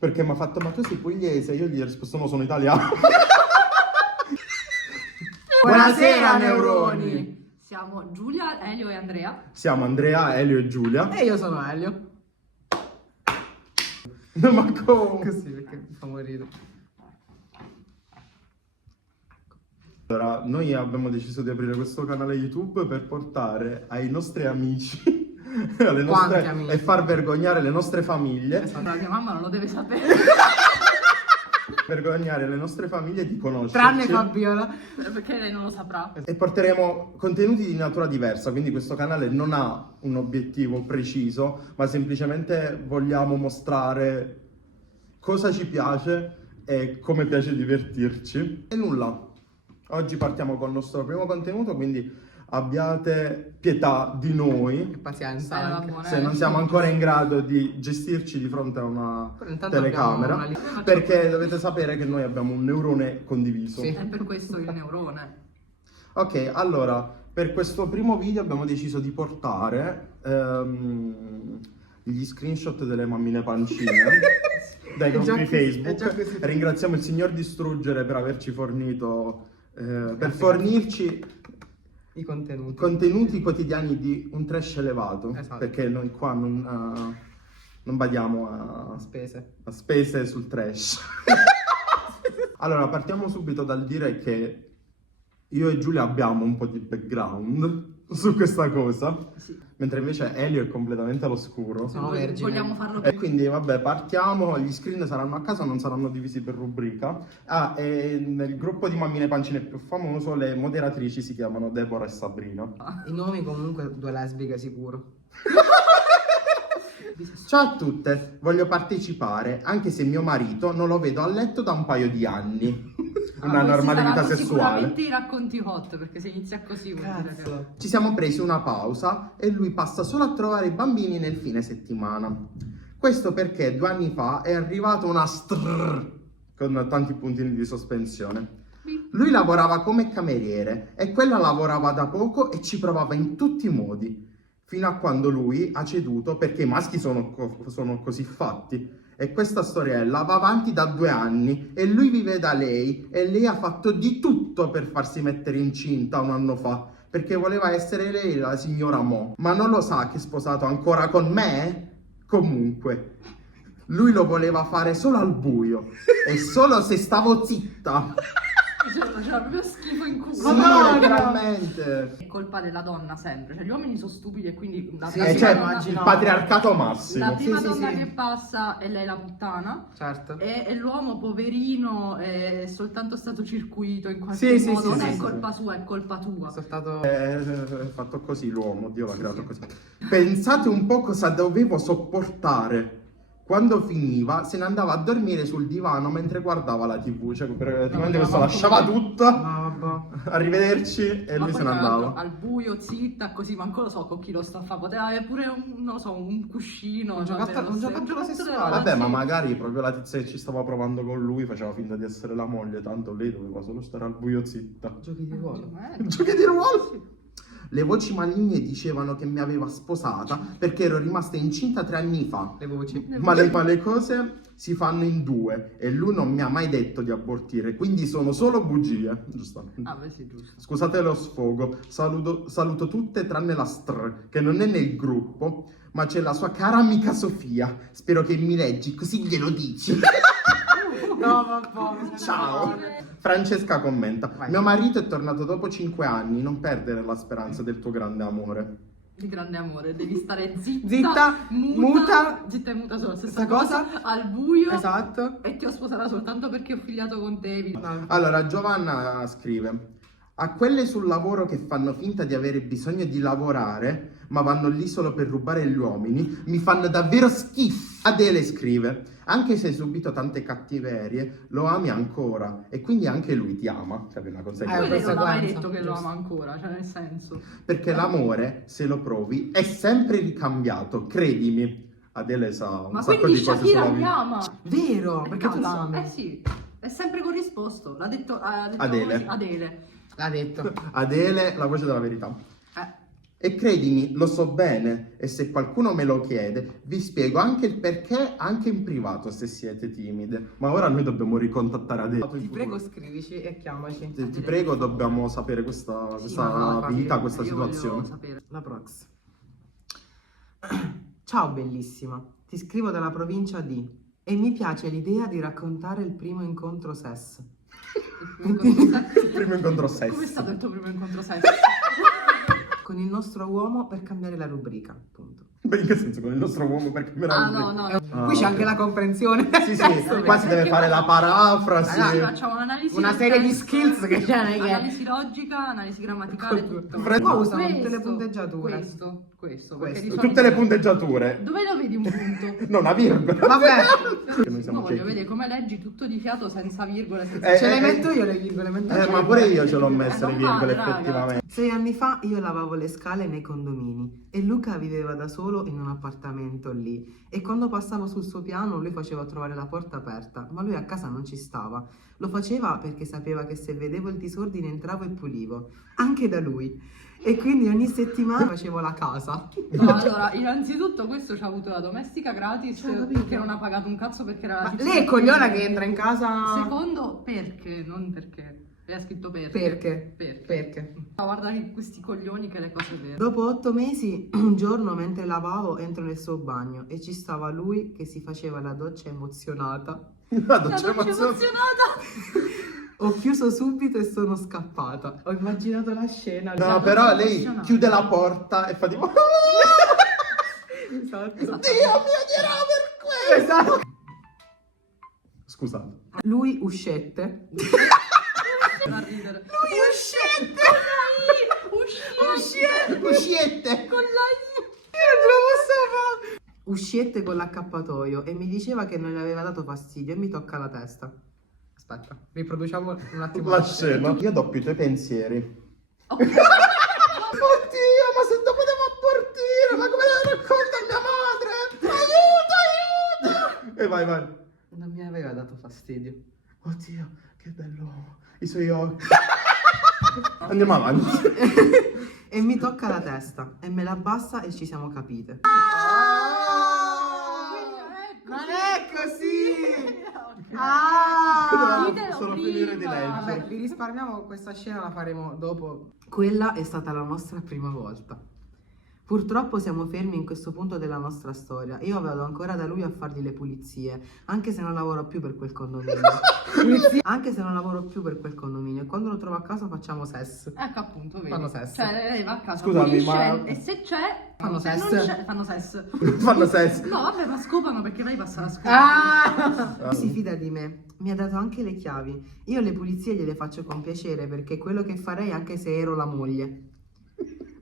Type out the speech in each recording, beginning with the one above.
Perché mi ha fatto, ma tu sei pugliese? Io gli ho risposto, no, sono italiano. Buonasera neuroni! Siamo Giulia, Elio e Andrea. Siamo Andrea, Elio e Giulia. E io sono Elio. No, ma come? Così perché mi fa morire. Allora, noi abbiamo deciso di aprire questo canale YouTube per portare ai nostri amici alle nostre, amici? e far vergognare le nostre famiglie. Esatto, mia mamma non lo deve sapere. Vergognare le nostre famiglie di conoscerci. Tranne Fabiola. Perché lei non lo saprà. E porteremo contenuti di natura diversa, quindi questo canale non ha un obiettivo preciso, ma semplicemente vogliamo mostrare cosa ci piace e come piace divertirci. E nulla, oggi partiamo con il nostro primo contenuto, quindi abbiate pietà di noi Che pazienza. Bella anche. buona. se non siamo ancora in grado di gestirci di fronte a una Però intanto telecamera, abbiamo una perché dovete sapere che noi abbiamo un neurone condiviso. Sì. È per questo il neurone. Ok, allora, per questo primo video abbiamo deciso di portare gli screenshot delle mammine pancine dai È già gruppi così, è già Facebook. così. Ringraziamo il signor Distruggere per averci fornito, per Grazie. fornirci I contenuti. contenuti quotidiani di un trash elevato, Esatto. perché noi qua non badiamo a Spese. spese sul trash. Allora, partiamo subito dal dire che io e Giulia abbiamo un po' di background su questa cosa, Sì. mentre invece Elio è completamente all'oscuro. Sono vergine. Vogliamo farlo E quindi vabbè, partiamo, gli screen saranno a casa, non saranno divisi per rubrica. Ah, e nel gruppo di mammine pancine più famoso le moderatrici si chiamano Deborah e Sabrina. I nomi comunque due lesbiche sicuro. Ciao a tutte, voglio partecipare, anche se mio marito non lo vedo a letto da un paio di anni. Una normale vita sessuale. Sicuramente i racconti hot, perché se inizia così vuol dire che... Cazzo. Ci siamo presi una pausa e lui passa solo a trovare i bambini nel fine settimana. Questo perché 2 anni fa è arrivata una con tanti puntini di sospensione. Lui lavorava come cameriere e quella lavorava da poco e ci provava in tutti i modi. Fino a quando lui ha ceduto perché i maschi sono così fatti. E questa storiella va avanti da 2 anni e lui vive da lei e lei ha fatto di tutto per farsi mettere incinta 1 anno fa perché voleva essere lei la signora Mo. Ma non lo sa che è sposato ancora con me? Comunque, lui lo voleva fare solo al buio e solo se stavo zitta. Faceva proprio schifo in culo. Sì, no, letteralmente. È colpa della donna sempre, cioè gli uomini sono stupidi e quindi la Sì, prima Cioè, donna- immagino. il patriarcato la massimo. prima Sì, sì, donna sì. che passa è lei la puttana Certo. e l'uomo poverino è soltanto stato circuito in qualche Sì, sì, modo, sì, non sì, è sì. colpa sua, è colpa tua. Sono stato... È fatto così l'uomo, Dio l'ha creato così. Pensate un po' cosa dovevo sopportare. Quando finiva se ne andava a dormire sul divano mentre guardava la TV, cioè praticamente questo lasciava tutto, No, vabbè. arrivederci e Ma lui poi se ne tra l'altro andava. al buio, zitta, così manco lo so con chi lo sta a fare, poteva avere pure non lo so, un cuscino. Un giocattolo sessuale. Vabbè, ma magari proprio la tizia che ci stava provando con lui faceva finta di essere la moglie, tanto lei doveva solo stare al buio zitta. Giochi di ruolo. Giochi di ruolo? Le voci maligne dicevano che mi aveva sposata perché ero rimasta incinta 3 anni fa. Le voci. Ma le cose si fanno in 2 e lui non mi ha mai detto di abortire, quindi sono solo bugie. Giustamente. Ah, beh, sì, giusto. Scusate lo sfogo, saluto tutte tranne la Str, che non è nel gruppo, ma c'è la sua cara amica Sofia. Spero che mi leggi, così glielo dici. No, vabbè. Ciao. Francesca commenta: Vai. mio marito è tornato dopo 5 anni, non perdere la speranza del tuo grande amore. Di grande amore, devi stare zitta, Zitta, muta. zitta e muta sono la stessa Stessa cosa. al buio Esatto. e ti ho sposata soltanto perché ho figliato con te. No. Allora, Giovanna scrive: a quelle sul lavoro che fanno finta di avere bisogno di lavorare, ma vanno lì solo per rubare gli uomini, mi fanno davvero schifo. Adele scrive: anche se hai subito tante cattiverie, lo ami ancora e quindi anche lui ti ama. Cioè, per una Poi conseguenza. lei non ha mai conseguenza, detto che lo giusto. ama ancora, cioè nel senso. Perché l'amore, se lo provi, è sempre ricambiato, credimi. Adele sa un Ma sacco quindi di cose Shakira sulla mi vita. ama. Vero, perché tu Cazzo, la ami. Eh sì, è sempre corrisposto. L'ha detto, ha detto Adele. così, Adele. L'ha detto. Adele, la voce della verità. E credimi, lo so bene, e se qualcuno me lo chiede, vi spiego anche il perché, anche in privato, se siete timide. Ma ora noi dobbiamo ricontattare adesso. Ti prego, scrivici e chiamaci. Ti prego, dobbiamo sapere questa ma no, vita, facile. questa Io voglio situazione. sapere. La prox. Ciao bellissima, ti scrivo dalla provincia di e mi piace l'idea di raccontare il primo incontro SES. Il primo incontro Come è sesso. stato il tuo primo incontro sesso? Con il nostro uomo per cambiare la rubrica, appunto. Beh, in che senso? Con il nostro uomo, perché me Ah, no, no. Ah, Qui c'è ok. anche la comprensione. Sì, sì, qua si deve fare la parafrasi. Ragazzi, facciamo un'analisi Una del serie di testo, skills che c'è, non è che- analisi logica, analisi grammaticale, tutto. Qua usano tutte le Questo, punteggiature. Questo, perché di Questo. solito- Tutte le punteggiature. Dove lo vedi un punto? Non una virgola. Vabbè, Che noi siamo No, voglio ciechi. vedere come leggi tutto di fiato senza virgole, senza... Eh, ce le metto io le virgole. Ma pure io ce l'ho messe le non virgole, vale, raga. effettivamente. 6 anni fa io lavavo le scale nei condomini e Luca viveva da solo in un appartamento lì e quando passavo sul suo piano lui faceva trovare la porta aperta, ma lui a casa non ci stava. Lo faceva perché sapeva che se vedevo il disordine entravo e pulivo, anche da lui. E quindi ogni settimana facevo la casa. No, allora, innanzitutto questo ci ha avuto la domestica gratis Cioè, capito? che non ha pagato un cazzo perché era la Ma tizia lei è del cogliona che entra in casa. Secondo, perché, non perché. Lei ha scritto perché. Perché? Perché. Perché? Ma guarda che questi coglioni che le cose vere. Dopo 8 mesi, un giorno mentre lavavo entro nel suo bagno e ci stava lui che si faceva la doccia emozionata. Vado, La c'è doccia emozione. emozionata! Ho chiuso subito e sono scappata. Ho immaginato la scena. No, La però doccia lei emozionata. chiude la porta e fa tipo Esatto. Dio mi odierà per questo. Esatto. Scusate. Lui uscette. A ridere. Lui uscette. Uscite! Usciette. Con la I! Io non ce la posso fare. Uscette con l'accappatoio e mi diceva che non le aveva dato fastidio e mi tocca la testa. Aspetta, riproduciamo un attimo La scena. Io doppio i tuoi pensieri. Ok. Oddio, ma se dopo devo abortire, ma come la racconta mia madre? Aiuto, aiuto! E vai. Non mi aveva dato fastidio. Oddio, che bello. I suoi occhi. Andiamo avanti. E mi tocca la testa e me la abbassa e ci siamo capite. Non è così! Ah! Ditelo Solo prima. finire di leggere. Vabbè, vi risparmiamo, questa scena la faremo dopo. Quella è stata la nostra prima volta. Purtroppo siamo fermi in questo punto della nostra storia. Io vado ancora da lui a fargli le pulizie, anche se non lavoro più per quel condominio. Anche se non lavoro più per quel condominio. E quando lo trovo a casa facciamo sesso. Ecco appunto, vedi. Fanno sesso. Cioè, lei va a casa, Scusami, pulisce, ma- e se c'è... Fanno se non sesso. c'è, fanno sesso. Fanno sesso. No, vabbè, ma scopano perché lei passa la scopa. Ah! Lui si fida di me. Mi ha dato anche le chiavi. Io le pulizie gliele faccio con piacere perché è quello che farei anche se ero la moglie.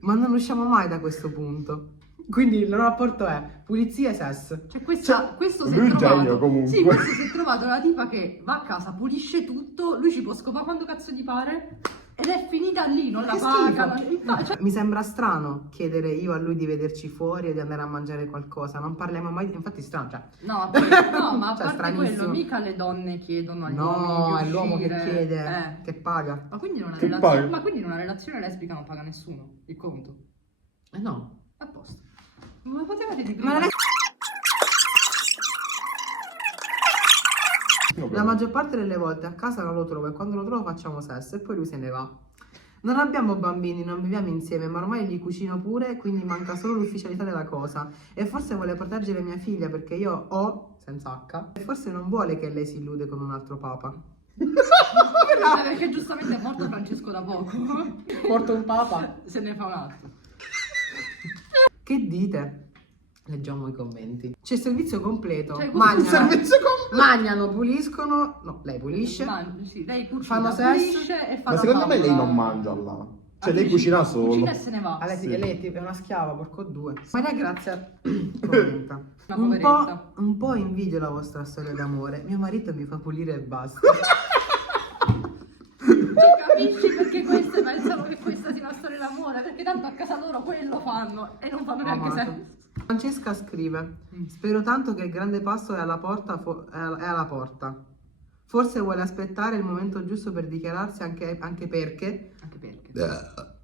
Ma non usciamo mai da questo punto. Quindi il loro rapporto è pulizia e sesso. Cioè, questo si è lui è trovato. genio, comunque. Sì, questo si è trovato la tipa che va a casa, pulisce tutto, lui ci può scopare quando cazzo gli pare. Ed è finita lì, non la Che paga. schifo. Cioè, Mi sembra strano chiedere io a lui di vederci fuori e di andare a mangiare qualcosa. Non parliamo mai. Infatti, è strano. Cioè, no, ma a Cioè, parte stranissimo. quello, mica le donne chiedono agli no, uomini è di l'uomo che uscire. chiede, che paga. Ma quindi, in una Che relazione, paga? ma quindi in una relazione lesbica non paga nessuno il conto? No. A posto. Ma potevate di Ma non è- La maggior parte delle volte a casa non lo trovo e quando lo trovo facciamo sesso e poi lui se ne va. Non abbiamo bambini, non viviamo insieme, ma ormai gli cucino pure, quindi manca solo l'ufficialità della cosa. E forse vuole proteggere mia figlia perché io ho, senza H, e forse non vuole che lei si illude con un altro papa. Perché giustamente è morto Francesco da poco. Porto un papa. Se ne fa un altro. Che dite? Leggiamo i commenti. C'è servizio completo. Cioè, questo- Mangiano, Servizio completo. mangiano, puliscono. No, lei pulisce. Sì, lei cucina, Fanno sesso. pulisce e fa Ma la secondo me lei tavola. non mangia là. Cioè Ah, lei cucina solo. Cucina e se ne va. Ah, lei, Sì. lei è una schiava, porco due. Maria Grazia commenta. Una Un poveretta. po', un po' invidio la vostra storia d'amore. Mio marito mi fa pulire e basta. Cioè, capisci perché queste pensano che questa sia una storia d'amore? Perché tanto a casa loro quello fanno e non fanno neanche Amato. sesso. Francesca scrive: spero tanto che il grande passo è alla porta. È alla porta. Forse vuole aspettare il momento giusto per dichiararsi anche perché. Anche perché.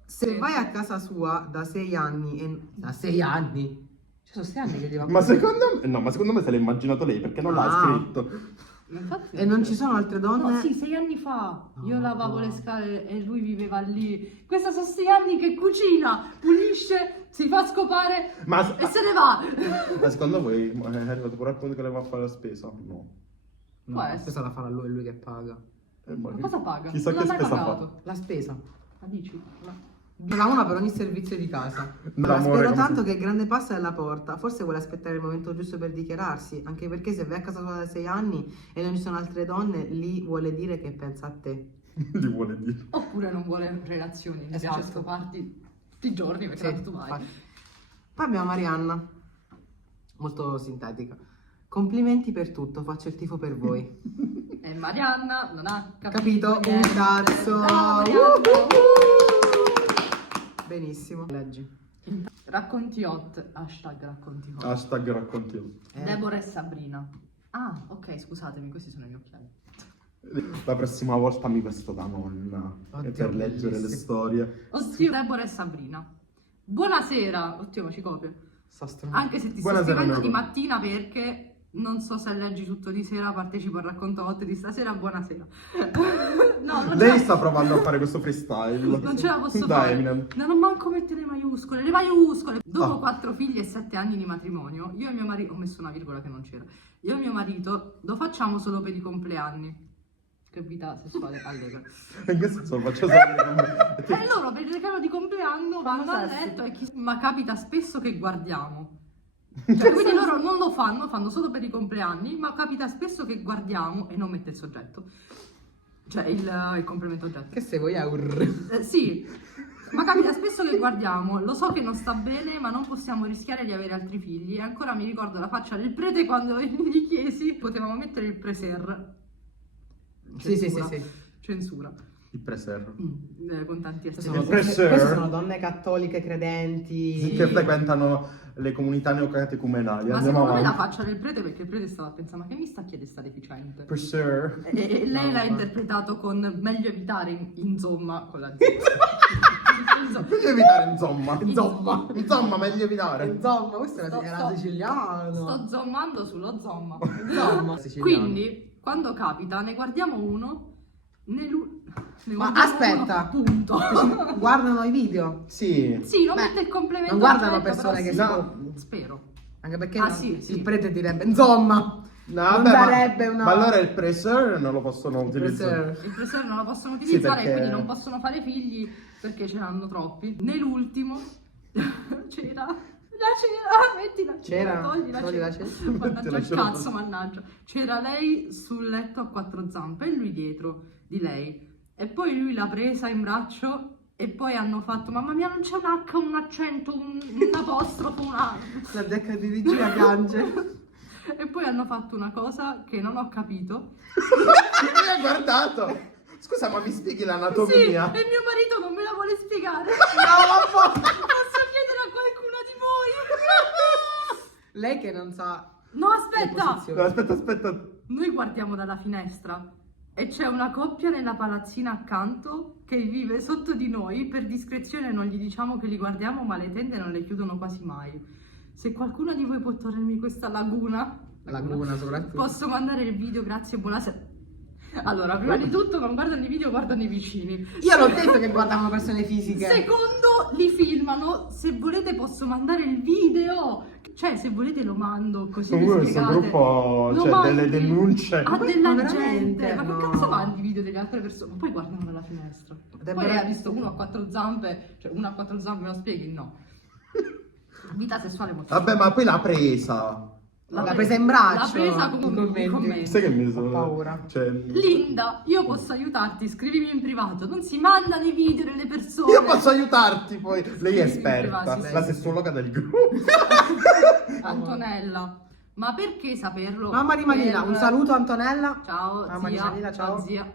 Se Sì. vai a casa sua da 6 anni da 6 anni? Cioè, sono 6 anni che ti va Ma secondo me, no, ma secondo me se l'ha immaginato lei perché non l'ha Ah. scritto. Infatti, E non ci sono altre donne? No, sì, 6 anni fa io Oh, lavavo no. le scale e lui viveva lì. Questa sono 6 anni che cucina, pulisce, si fa scopare Ma, e se ne va. ma secondo voi è arrivato pure al punto che le va a fare la spesa? No. No, Può la essere. spesa la fa lui, è lui che paga. Ma Ma cosa paga? Chissà Non che l'ha mai spesa pagato. La spesa. Ma dici? La una per ogni servizio di casa. L'amore, Ma spero come tanto si- che il grande passo è alla porta. Forse vuole aspettare il momento giusto per dichiararsi. Anche perché se vai a casa sua da 6 anni e non ci sono altre donne, lì vuole dire che pensa a te. Gli vuole dire. Oppure non vuole relazioni, mi piace Esatto. scoparti tutti i giorni perché tanto tu vai. infatti. Poi abbiamo Marianna, molto sintetica. Complimenti per tutto, faccio il tifo per voi. E Marianna non ha Capito? Un niente. cazzo! Brava, Marianna. Benissimo. Leggi. Racconti hot, hashtag racconti hot. Hashtag racconti. Deborah e Sabrina. Ah, ok, scusatemi, questi sono i miei occhiali. La prossima volta mi vesto da nonna Oddio, per leggere le bellissimo. storie. Oddio, Deborah e Sabrina. Buonasera. Oddio, ma ci copio. Anche se ti sto Buonasera, scrivendo mio di amico. mattina perché non so se leggi tutto di sera, partecipo al racconto hot di stasera, buonasera. No, non ce Lei la- sta provando a fare questo freestyle. non ce la posso Dai, fare. Eminem. Non ho manco mettere le maiuscole. Le maiuscole. Dopo Ah. 4 figli e 7 anni di matrimonio, io e mio marito, ho messo una virgola che non c'era. Io e mio marito lo facciamo solo per i compleanni. Che vita sessuale allegra. In questo senso lo faccio sapere. E loro per il regalo di compleanno vanno a sesso. letto ma capita spesso che guardiamo. Cioè, quindi loro non lo fanno solo per i compleanni, ma capita spesso che guardiamo e non mette il soggetto. Cioè il complemento oggetto. Che se vuoi euro. Sì, ma capita spesso che guardiamo, lo so che non sta bene, ma non possiamo rischiare di avere altri figli. E ancora mi ricordo la faccia del prete quando gli chiesi, potevamo mettere il preser. Sì. Censura. Il preser. Con tanti Queste esseri. sono, preser. queste sono donne cattoliche credenti. Che frequentano le comunità neocatecumenali. Ma Andiamo secondo me la avanti. faccia del prete, perché il prete stava pensando, ma che mi sta chiedendo sta deficiente? Preser. E lei No, l'ha ma- interpretato con meglio evitare, insomma, con la Z. Insomma. Meglio evitare, insomma. Insomma. Insomma, meglio evitare. Insomma, questa Sto- era sto- siciliano. Sto zoomando sullo zomma. Insomma, siciliano. Quindi, quando capita, ne guardiamo uno, ne Ma guardiamo aspetta. uno, punto. Guardano i video. Sì. Sì, non Beh, mette il complemento. non guardano oggetto, persone però che sì. No. Spero. Anche perché Ah, no, sì, sì. il prete direbbe, insomma, No, non vabbè, darebbe una... ma allora il preser non lo possono utilizzare. Preser. Il preser non lo possono Sì, utilizzare perché- e quindi non possono fare figli perché ce n'hanno troppi. Nell'ultimo c'era la cera, metti la cera, C'era? togli la Togli cera. la cera. Mannaggia Metti la il cera. cazzo, mannaggia. C'era lei sul letto a 4 zampe e lui dietro di lei. E poi lui l'ha presa in braccio e poi hanno fatto, mamma mia, non c'è un H, un accento, un apostrofo, una... La decca di Regina piange. E poi hanno fatto una cosa che non ho capito. Mi ha guardato. Scusa, ma mi spieghi Sì, l'anatomia? e mio marito non me la vuole spiegare. No, Posso chiedere a qualcuno di voi? Lei che non sa... No, le aspetta. posizioni. No, aspetta. Noi guardiamo dalla finestra e c'è una coppia nella palazzina accanto che vive sotto di noi. Per discrezione non gli diciamo che li guardiamo, ma le tende non le chiudono quasi mai. Se qualcuno di voi può togliermi questa Laguna soprattutto. posso mandare il video, grazie, buonasera. Allora, prima di tutto non guardano i video, guardano i vicini. Io l'ho detto che guardavano persone fisiche. Secondo, li filmano. Se volete posso mandare il video. Cioè, se volete lo mando così vi Comunque questo spiegate. gruppo, Lo cioè, mandi delle denunce. a Ma della veramente? gente. Ma che No. cazzo mandi i video delle altre persone? Ma poi guardano dalla finestra. Deborah- Poi lei ha visto uno a 4 zampe, cioè uno a 4 zampe, me lo spieghi? No. Vita sessuale molto. Vabbè, ma poi l'ha presa. L'ha presa in braccio. L'ha presa con I commenti. i commenti. Sai che mi Ho sono... paura. Cioè... Linda, io posso aiutarti, scrivimi in privato. Non si mandano i video delle persone. Io posso aiutarti poi. Lei è Sì, esperta, sì, la sì. sessuologa del gruppo. Antonella, ma perché saperlo? Mamma di Marina, Per- un saluto Antonella. Ciao, Mamma di zia. Marina, ciao. Zia.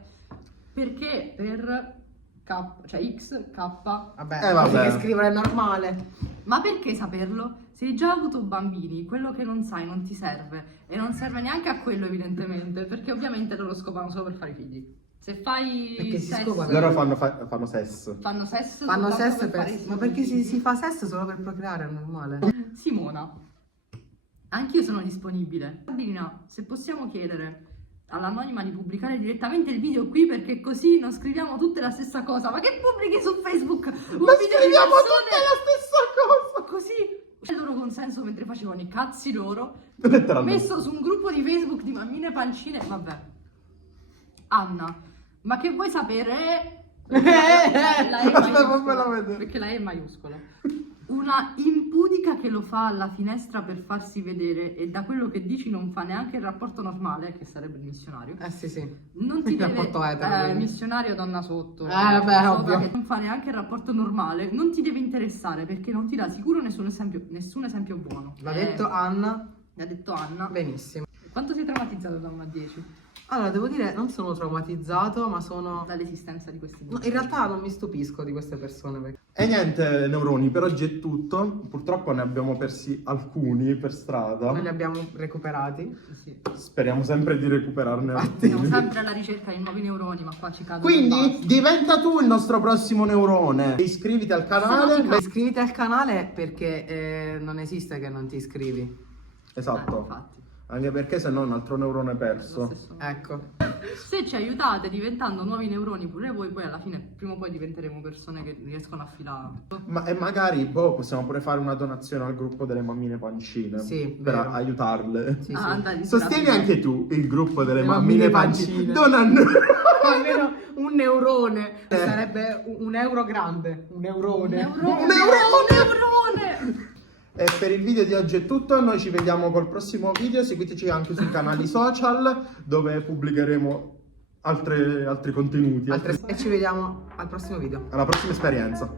Perché per K, cioè X, K. Vabbè, vabbè. che scrivere è normale. Ma perché saperlo? Se hai già avuto bambini, quello che non sai non ti serve. E non serve neanche a quello, evidentemente, perché ovviamente loro scopano solo per fare i figli. Se fai Perché si sesso, scopa Loro fanno sesso. fanno sesso, Fanno soltanto sesso per fare i ma perché soldi. si fa sesso solo per procreare, è normale. Simona, anch'io sono disponibile. Sabrina, se possiamo chiedere all'anonima di pubblicare direttamente il video qui, perché così non scriviamo tutte la stessa cosa. Ma che pubblichi su Facebook un Ma video di scriviamo persone tutte la stessa cosa! così? Il loro consenso mentre facevano i cazzi loro, Letteralmente. messo su un gruppo di Facebook di mammine pancine. Vabbè. Anna, ma che vuoi sapere? La E Aspetta, fammela maiuscola, vedere. perché la E è maiuscola. Una impudica che lo fa alla finestra per farsi vedere e da quello che dici non fa neanche il rapporto normale, che sarebbe il missionario. Sì, sì. Non ti Il deve rapporto etero, quindi. missionario donna sotto. vabbè, Sopra, ovvio. che non fa neanche il rapporto normale, non ti deve interessare perché non ti dà sicuro nessun esempio buono. L'ha detto Anna. Mi ha detto Anna. Benissimo. Quanto sei traumatizzato da 1 a 10? Allora, devo dire, non sono traumatizzato, ma sono... Dall'esistenza di questi No, in realtà non mi stupisco di queste persone. Perché... E niente, neuroni, per oggi è tutto. Purtroppo ne abbiamo persi alcuni per strada. Noi li abbiamo recuperati. Sì. Speriamo sempre di recuperarne Siamo alcuni. sempre alla ricerca di nuovi neuroni, ma qua ci cadono. Quindi diventa tu il nostro prossimo neurone. Iscriviti al canale. Ma iscriviti al canale perché non esiste che non ti iscrivi. Esatto. Infatti. Anche perché se no un altro neurone Lo perso. stesso. Ecco. Se ci aiutate diventando nuovi neuroni pure voi, poi alla fine prima o poi diventeremo persone che riescono a filare. E magari possiamo pure fare una donazione al gruppo delle mammine pancine. Sì, per vero. aiutarle. Sì, sì. Andate, Sostieni anche tu il gruppo delle Le mammine mammine pancine. pancine. Donano. Almeno un neurone. Sarebbe un euro grande. Un neurone. Un neurone! E per il video di oggi è tutto, noi ci vediamo col prossimo video, seguiteci anche sui canali social dove pubblicheremo altri contenuti. E ci vediamo al prossimo video. Alla prossima esperienza.